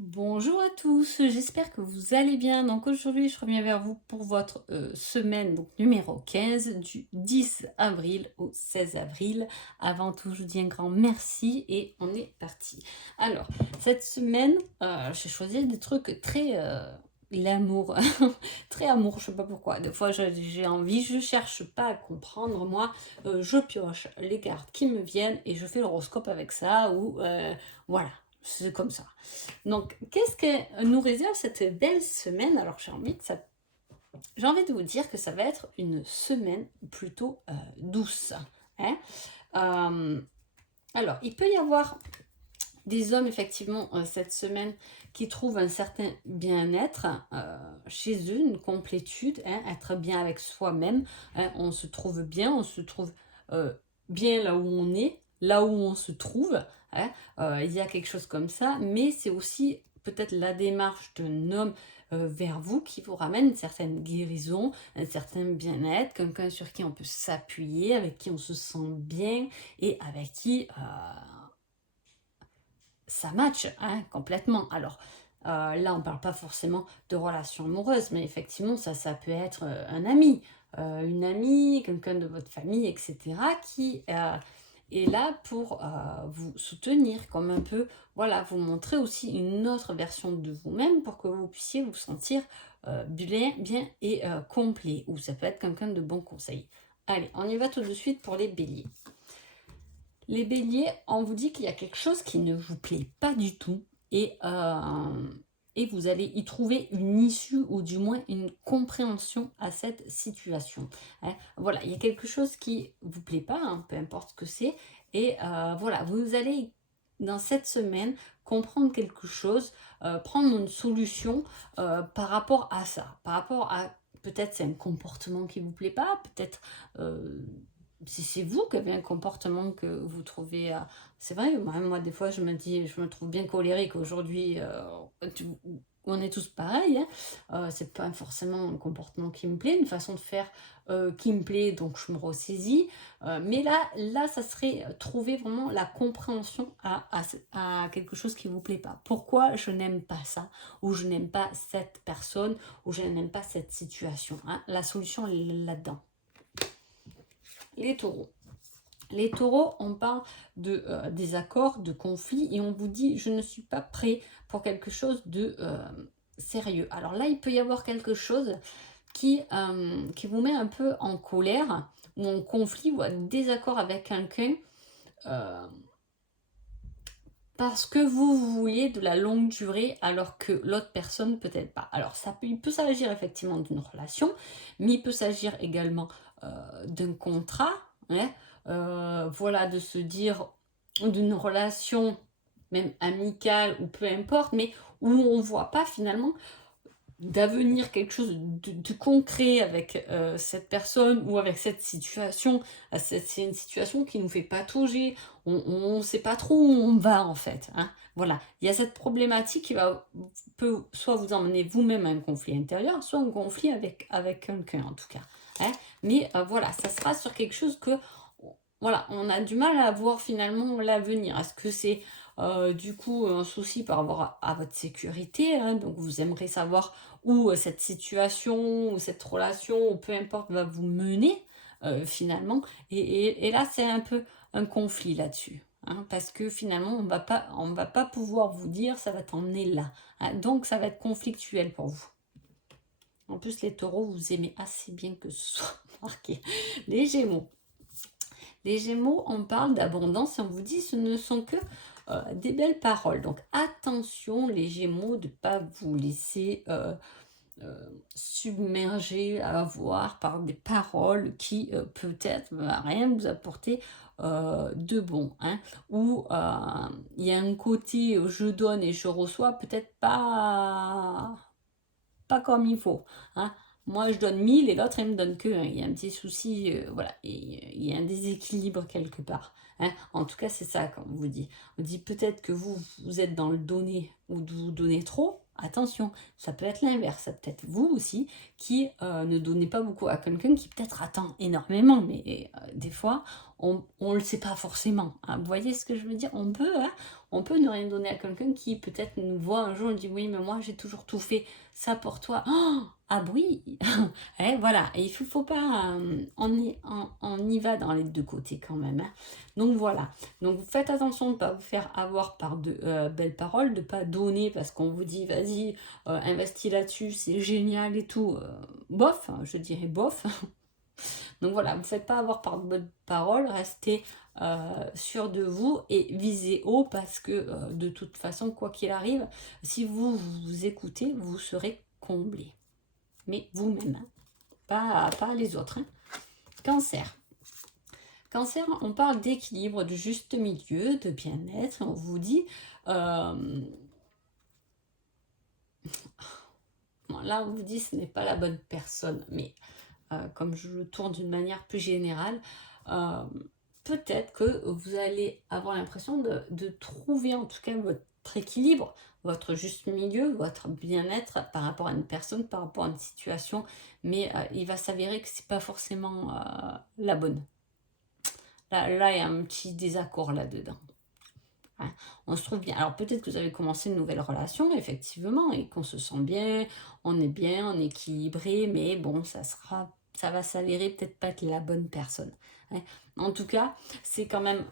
Bonjour à tous, j'espère que vous allez bien. Donc aujourd'hui, je reviens vers vous pour votre semaine donc, numéro 15 du 10 avril au 16 avril. Avant tout, je vous dis un grand merci et on est parti. Alors, cette semaine, j'ai choisi des trucs très l'amour, très amour, je sais pas pourquoi. Des fois, j'ai envie, je cherche pas à comprendre. Moi, je pioche les cartes qui me viennent et je fais l'horoscope avec ça ou voilà, c'est comme ça. Donc, qu'est-ce que nous réserve cette belle semaine? Alors, j'ai envie de vous dire que ça va être une semaine plutôt douce, hein. Euh, alors, il peut y avoir des hommes, effectivement, cette semaine qui trouvent un certain bien-être chez eux, une complétude, hein, être bien avec soi-même, hein. On se trouve bien, on se trouve euh, bien là où on est, là où on se trouve, hein. Il y a quelque chose comme ça, mais c'est aussi peut-être la démarche d'un homme vers vous qui vous ramène une certaine guérison, un certain bien-être, quelqu'un sur qui on peut s'appuyer, avec qui on se sent bien et avec qui ça match, hein, complètement. Alors, là, on ne parle pas forcément de relations amoureuses, mais effectivement, ça peut être un ami, une amie, quelqu'un de votre famille, etc., qui est là pour vous soutenir, comme un peu, voilà, vous montrer aussi une autre version de vous-même pour que vous puissiez vous sentir bien et complet. Ou ça peut être quelqu'un de bon conseil. Allez, on y va tout de suite pour les béliers. Les béliers, on vous dit qu'il y a quelque chose qui ne vous plaît pas du tout et vous allez y trouver une issue ou du moins une compréhension à cette situation, hein. Voilà, il y a quelque chose qui ne vous plaît pas, hein, peu importe ce que c'est, et voilà, vous allez dans cette semaine comprendre quelque chose, prendre une solution par rapport à ça, par rapport à peut-être c'est un comportement qui ne vous plaît pas, peut-être si c'est vous qui avez un comportement que vous trouvez, c'est vrai, moi des fois je me dis, je me trouve bien colérique aujourd'hui, on est tous pareils, hein. C'est pas forcément un comportement qui me plaît, une façon de faire qui me plaît, donc je me ressaisis. Mais là, ça serait trouver vraiment la compréhension à quelque chose qui vous plaît pas. Pourquoi je n'aime pas ça, ou je n'aime pas cette personne, ou je n'aime pas cette situation, hein. La solution elle est là-dedans. Les taureaux. Les taureaux, on parle de désaccords, de conflits, et on vous dit je ne suis pas prêt pour quelque chose de sérieux. Alors là, il peut y avoir quelque chose qui vous met un peu en colère, ou en conflit, ou en désaccord avec quelqu'un, euh, parce que vous vouliez de la longue durée alors que l'autre personne peut-être pas. Alors il peut s'agir effectivement d'une relation, mais il peut s'agir également d'un contrat, hein. Voilà, de se dire d'une relation même amicale ou peu importe, mais où on voit pas finalement d'avenir, quelque chose de concret avec cette personne ou avec cette situation. C'est une situation qui nous fait patauger, on ne sait pas trop où on va en fait, hein. Voilà, il y a cette problématique peut soit vous emmener vous-même à un conflit intérieur, soit un conflit avec quelqu'un en tout cas, hein. Mais voilà, ça sera sur quelque chose que, voilà, on a du mal à voir finalement l'avenir. Est-ce que c'est du coup un souci par rapport à votre sécurité, hein, donc vous aimeriez savoir où cette situation ou cette relation ou peu importe va vous mener finalement. Et là, c'est un peu un conflit là-dessus, hein, parce que finalement, on va pas pouvoir vous dire ça va t'emmener là, hein. Donc, ça va être conflictuel pour vous. En plus, les taureaux, vous aimez assez bien que ce soit marqué. Les gémeaux. Les gémeaux, on parle d'abondance et on vous dit ce ne sont que des belles paroles. Donc attention les gémeaux de ne pas vous laisser submerger, avoir par des paroles qui peut-être va rien vous apporter de bon, hein. Ou il y a un côté je donne et je reçois peut-être pas comme il faut, hein. Moi, je donne 1000 et l'autre, il me donne que 1. Il y a un petit souci, voilà. Et il y a un déséquilibre quelque part, hein. En tout cas, c'est ça qu'on vous dit. On dit peut-être que vous êtes dans le donner ou de vous donner trop. Attention, ça peut être l'inverse. Ça peut être vous aussi qui ne donnez pas beaucoup à quelqu'un qui peut-être attend énormément. Mais des fois, on le sait pas forcément, hein. Vous voyez ce que je veux dire? On peut ne rien donner à quelqu'un qui peut-être nous voit un jour et dit: «Oui, mais moi j'ai toujours tout fait ça pour toi». Oh, ah oui! Et voilà, et il faut pas, on y va dans les 2 côtés quand même, hein. Donc voilà, donc vous faites attention de ne pas vous faire avoir par de, belles paroles, de pas donner parce qu'on vous dit: «Vas-y, investis là-dessus, c'est génial et tout», bof, je dirais bof. Donc voilà, vous ne faites pas avoir par de bonnes paroles, restez sûr de vous et visez haut parce que de toute façon, quoi qu'il arrive, si vous écoutez, vous serez comblé. Mais vous-même, hein, pas les autres, hein. Cancer. Cancer, on parle d'équilibre, de juste milieu, de bien-être. On vous dit, bon, là on vous dit ce n'est pas la bonne personne, mais comme je le tourne d'une manière plus générale, euh, peut-être que vous allez avoir l'impression de trouver en tout cas votre équilibre, votre juste milieu, votre bien-être par rapport à une personne, par rapport à une situation, mais il va s'avérer que c'est pas forcément la bonne. Là, il y a un petit désaccord là-dedans. Hein. On se trouve bien. Alors peut-être que vous avez commencé une nouvelle relation, effectivement, et qu'on se sent bien, on est équilibré, mais bon, ça va s'avérer peut-être pas être la bonne personne. Hein. En tout cas, c'est quand même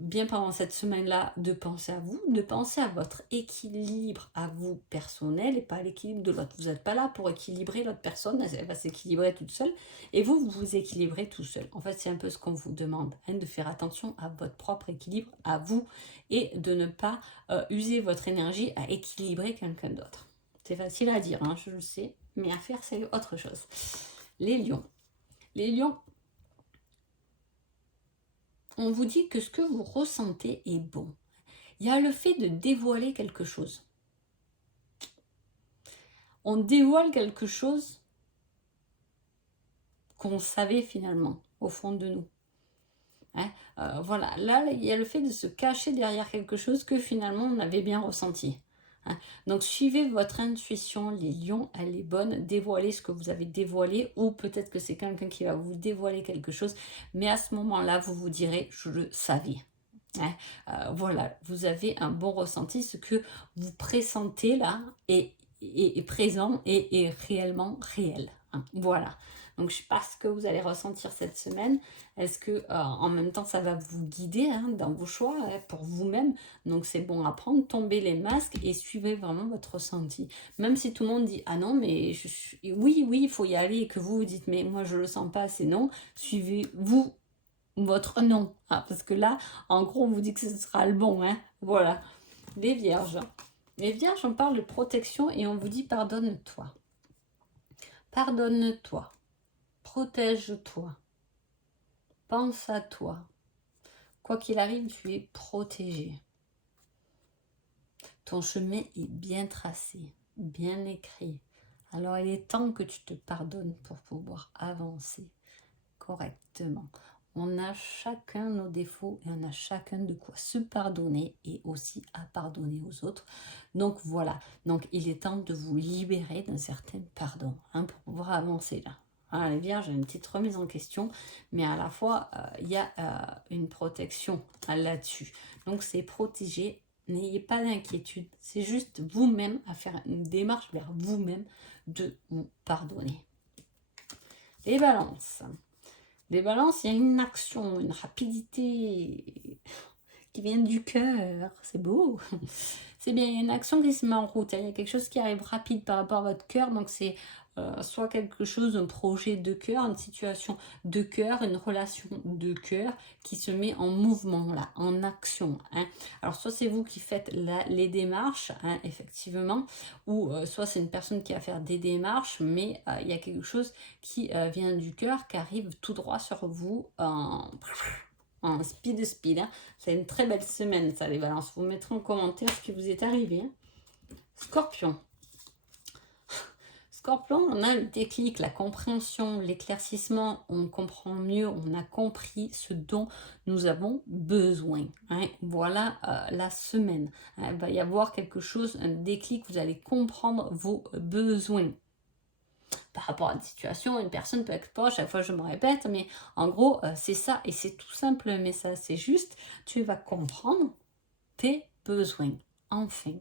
bien pendant cette semaine-là de penser à vous, de penser à votre équilibre à vous personnel et pas à l'équilibre de l'autre. Vous n'êtes pas là pour équilibrer l'autre personne, elle va s'équilibrer toute seule et vous vous équilibrez tout seul. En fait, c'est un peu ce qu'on vous demande, hein, de faire attention à votre propre équilibre, à vous, et de ne pas user votre énergie à équilibrer quelqu'un d'autre. C'est facile à dire, hein, je le sais, mais à faire, c'est autre chose. Les lions. Les lions, on vous dit que ce que vous ressentez est bon. Il y a le fait de dévoiler quelque chose. On dévoile quelque chose qu'on savait finalement, au fond de nous. Hein, voilà, là, il y a le fait de se cacher derrière quelque chose que finalement on avait bien ressenti. Hein. Donc suivez votre intuition, les lions, elle est bonne, dévoilez ce que vous avez dévoilé, ou peut-être que c'est quelqu'un qui va vous dévoiler quelque chose, mais à ce moment-là, vous vous direz, je le savais. Hein. Voilà, vous avez un bon ressenti, ce que vous pressentez là est présent et est réellement réel. Hein. Voilà. Donc, je ne sais pas ce que vous allez ressentir cette semaine. Est-ce que, en même temps, ça va vous guider, hein, dans vos choix, hein, pour vous-même. Donc, c'est bon à prendre, tombez les masques et suivez vraiment votre ressenti. Même si tout le monde dit, ah non, mais oui, il faut y aller, et que vous vous dites, mais moi, je ne le sens pas, c'est non. Suivez-vous votre non. Ah, parce que là, en gros, on vous dit que ce sera le bon. Hein. Voilà. Les vierges. Les vierges, on parle de protection et on vous dit, pardonne-toi. Pardonne-toi. Protège-toi. Pense à toi. Quoi qu'il arrive, tu es protégé. Ton chemin est bien tracé, bien écrit. Alors il est temps que tu te pardonnes pour pouvoir avancer correctement. On a chacun nos défauts et on a chacun de quoi se pardonner et aussi à pardonner aux autres. Donc voilà, donc il est temps de vous libérer d'un certain pardon, hein, pour pouvoir avancer là. Ah, les vierges, une petite remise en question, mais à la fois, il y a une protection là-dessus. Donc, c'est protégé. N'ayez pas d'inquiétude. C'est juste vous-même à faire une démarche vers vous-même de vous pardonner. Les balances. Les balances, il y a une action, une rapidité qui vient du cœur. C'est beau. C'est bien, il y a une action qui se met en route. Il y a quelque chose qui arrive rapide par rapport à votre cœur. Donc, c'est soit quelque chose, un projet de cœur, une situation de cœur, une relation de cœur qui se met en mouvement, là, en action. Hein. Alors, soit c'est vous qui faites les démarches, hein, effectivement, ou soit c'est une personne qui va faire des démarches, mais il y a quelque chose qui vient du cœur, qui arrive tout droit sur vous en speed. Hein. C'est une très belle semaine, ça, les balances. Vous mettrez en commentaire ce qui vous est arrivé. Hein. Scorpion. Scorpion, on a le déclic, la compréhension, l'éclaircissement, on comprend mieux, on a compris ce dont nous avons besoin. Hein. Voilà la semaine. Hein. Il va y avoir quelque chose, un déclic, vous allez comprendre vos besoins. par rapport à une situation, une personne peut être pas, à chaque fois je me répète, mais en gros, c'est ça, et c'est tout simple, mais ça, c'est juste, tu vas comprendre tes besoins. Enfin,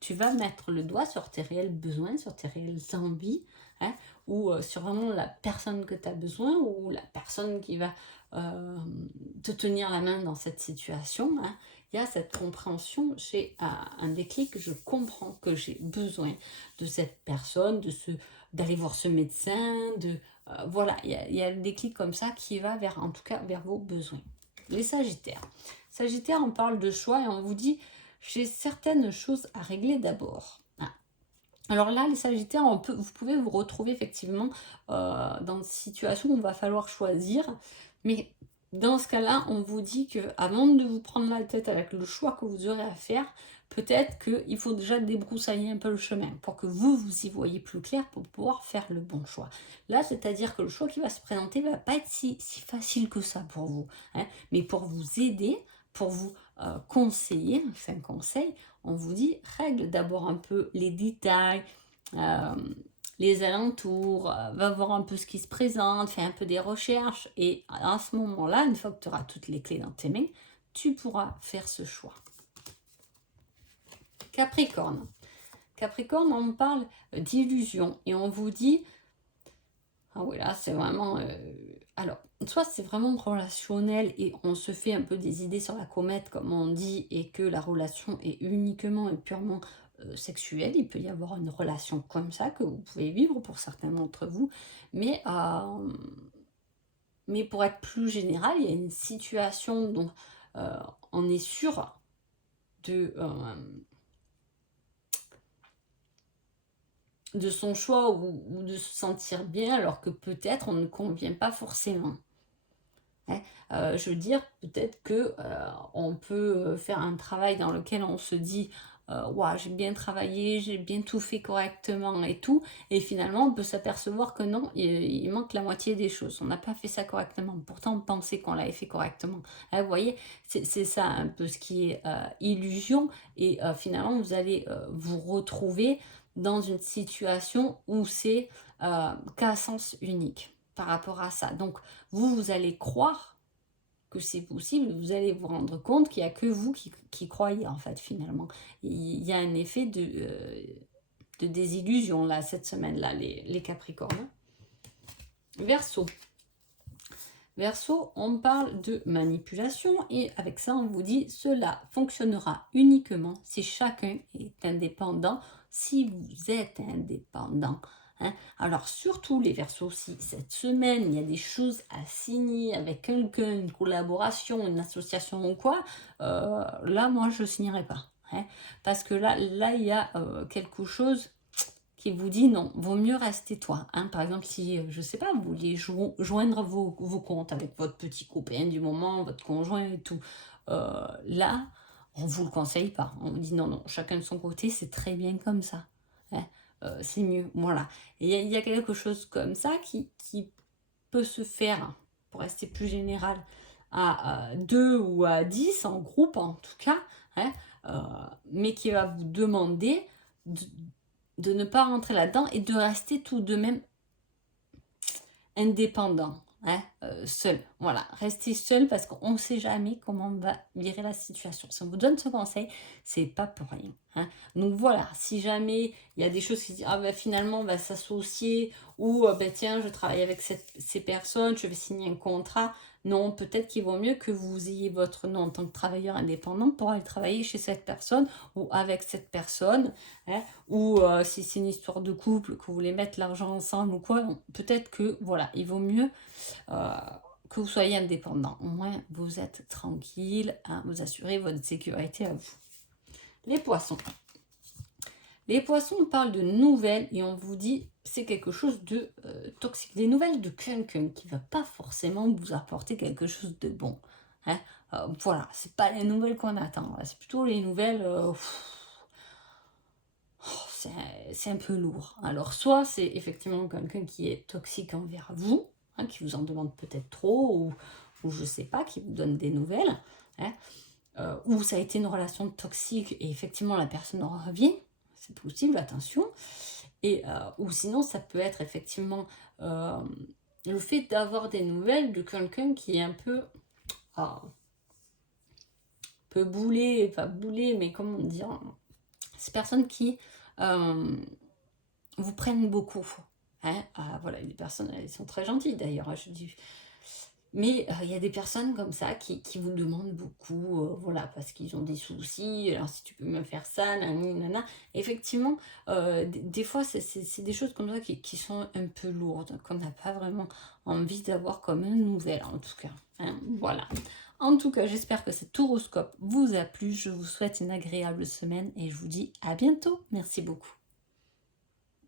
tu vas mettre le doigt sur tes réels besoins, sur tes réelles envies, hein, ou sur vraiment la personne que tu as besoin, ou la personne qui va te tenir la main dans cette situation. Hein. Il y a cette compréhension, j'ai un déclic, je comprends que j'ai besoin de cette personne, d'aller voir ce médecin, voilà, il y a le déclic comme ça qui va vers, en tout cas, vers vos besoins. Les Sagittaires. Sagittaire, on parle de choix et on vous dit, j'ai certaines choses à régler d'abord. Ah. Alors là, les Sagittaires, vous pouvez vous retrouver effectivement dans une situation où il va falloir choisir, mais dans ce cas-là, on vous dit que avant de vous prendre la tête avec le choix que vous aurez à faire, peut-être qu'il faut déjà débroussailler un peu le chemin pour que vous y voyez plus clair pour pouvoir faire le bon choix. Là, c'est-à-dire que le choix qui va se présenter ne va pas être si facile que ça pour vous, hein, mais pour vous aider, pour vous conseiller, c'est un conseil, on vous dit, règle d'abord un peu les détails, les alentours, va voir un peu ce qui se présente, fais un peu des recherches, et à ce moment-là, une fois que tu auras toutes les clés dans tes mains, tu pourras faire ce choix. Capricorne. Capricorne, on parle d'illusion, et on vous dit, ah oui, là, c'est vraiment... alors, soit c'est vraiment relationnel, et on se fait un peu des idées sur la comète, comme on dit, et que la relation est uniquement et purement sexuelle. Il peut y avoir une relation comme ça, que vous pouvez vivre pour certains d'entre vous, mais pour être plus général, il y a une situation dont on est sûr de son choix, ou de se sentir bien, alors que peut-être on ne convient pas forcément. Hein. Je veux dire, peut-être que on peut faire un travail dans lequel on se dit ouais, j'ai bien travaillé, j'ai bien tout fait correctement et tout, et finalement on peut s'apercevoir que non, il manque la moitié des choses, on n'a pas fait ça correctement, pourtant on pensait qu'on l'avait fait correctement. Hein, vous voyez, c'est ça un peu ce qui est illusion, et finalement vous allez vous retrouver dans une situation où c'est qu'à sens unique par rapport à ça. Donc vous allez croire que c'est possible, vous allez vous rendre compte qu'il n'y a que vous qui croyez, en fait, finalement. Il y a un effet de désillusion, là, cette semaine-là, les Capricornes. Verseau. Verseau, on parle de manipulation, et avec ça, on vous dit, cela fonctionnera uniquement si chacun est indépendant, si vous êtes indépendant. Hein. Alors, surtout les Verseaux, si cette semaine, il y a des choses à signer avec quelqu'un, une collaboration, une association ou quoi, là, moi, je ne signerai pas. Hein. Parce que là, il y a quelque chose qui vous dit non, vaut mieux rester toi. Hein. Par exemple, si, je sais pas, vous vouliez joindre vos comptes avec votre petit copain du moment, votre conjoint et tout, là, on vous le conseille pas. On vous dit non, chacun de son côté, c'est très bien comme ça. Hein. C'est mieux, voilà. Et il y a quelque chose comme ça qui peut se faire, pour rester plus général, à 2 ou à 10 en groupe en tout cas, hein, mais qui va vous demander de ne pas rentrer là-dedans et de rester tout de même indépendant, hein, seul. Voilà, restez seul parce qu'on ne sait jamais comment on va virer la situation. Si on vous donne ce conseil, c'est pas pour rien. Hein. Donc voilà, si jamais il y a des choses qui disent ah ben finalement on va s'associer, ou ben tiens je travaille avec ces personnes, je vais signer un contrat. Non, peut-être qu'il vaut mieux que vous ayez votre nom en tant que travailleur indépendant pour aller travailler chez cette personne ou avec cette personne. Hein, ou si c'est une histoire de couple, que vous voulez mettre l'argent ensemble ou quoi, peut-être que voilà, il vaut mieux que vous soyez indépendant. Au moins, vous êtes tranquille, hein, vous assurez votre sécurité à vous. Les poissons. Les poissons, on parle de nouvelles et on vous dit c'est quelque chose de toxique. Des nouvelles de quelqu'un qui ne va pas forcément vous apporter quelque chose de bon. Hein. Voilà, c'est pas les nouvelles qu'on attend. C'est plutôt les nouvelles... c'est un peu lourd. Alors, soit c'est effectivement quelqu'un qui est toxique envers vous, hein, qui vous en demande peut-être trop, ou je sais pas, qui vous donne des nouvelles, hein, ou ça a été une relation toxique et effectivement la personne en revient. c'est possible, attention. Et, ou sinon, ça peut être effectivement le fait d'avoir des nouvelles de quelqu'un qui est un ah, peu boulé, pas boulé, mais comment dire, ces personnes qui vous prennent beaucoup. Hein. Voilà, les personnes, elles sont très gentilles d'ailleurs, hein, je dis. Mais il y a des personnes comme ça qui vous demandent beaucoup, voilà, parce qu'ils ont des soucis, alors si tu peux me faire ça, nani nana. Effectivement, des fois, c'est des choses comme ça qui sont un peu lourdes, qu'on n'a pas vraiment envie d'avoir comme une nouvelle, en tout cas, hein, voilà. En tout cas, j'espère que cet horoscope vous a plu. Je vous souhaite une agréable semaine et je vous dis à bientôt. Merci beaucoup.